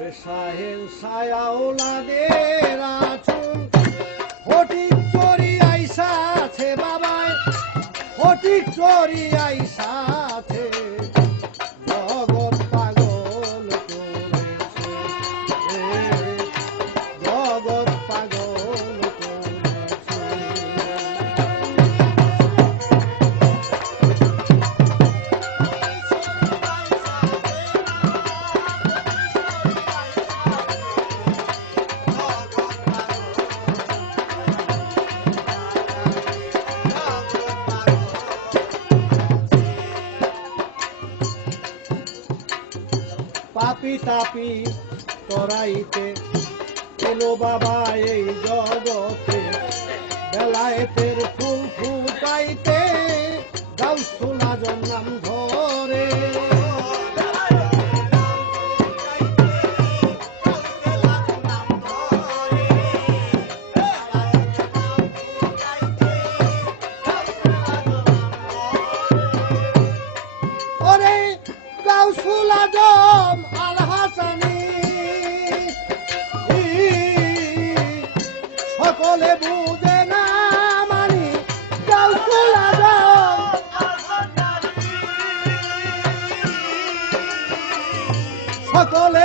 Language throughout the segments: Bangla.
শাহেন সায়াওলাদের আচুল ফটিক চরি আইসাছে বাবায়। ফটিক চরি আইসাছে পাপি তাপি তরাইতে। এলো বাবা এই জগতে বেলায়েতের ফুল ফুটাইতে। গাউসুলা নাম ধরে আজম আল হাসানি সকলে বুঝে না মানি গাউসুল আজম সকলে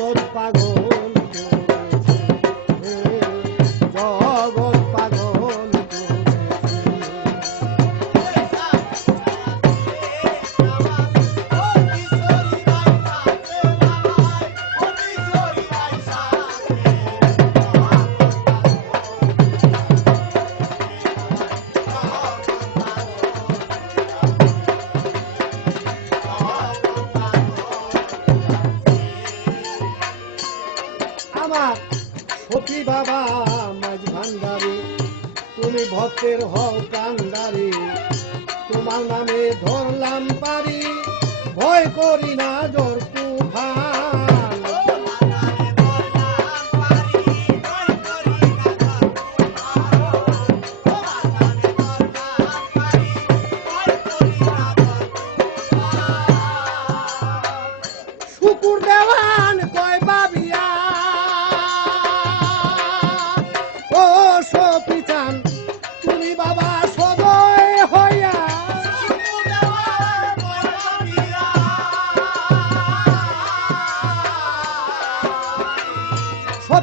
জগৎ পাগল সখী বাবা, মাঝ ভান্ডারে? তুমি ভক্তের হও কান্দারে তোমার নামে ধরলাম পারি। ভয় করি না, জোর তুফান।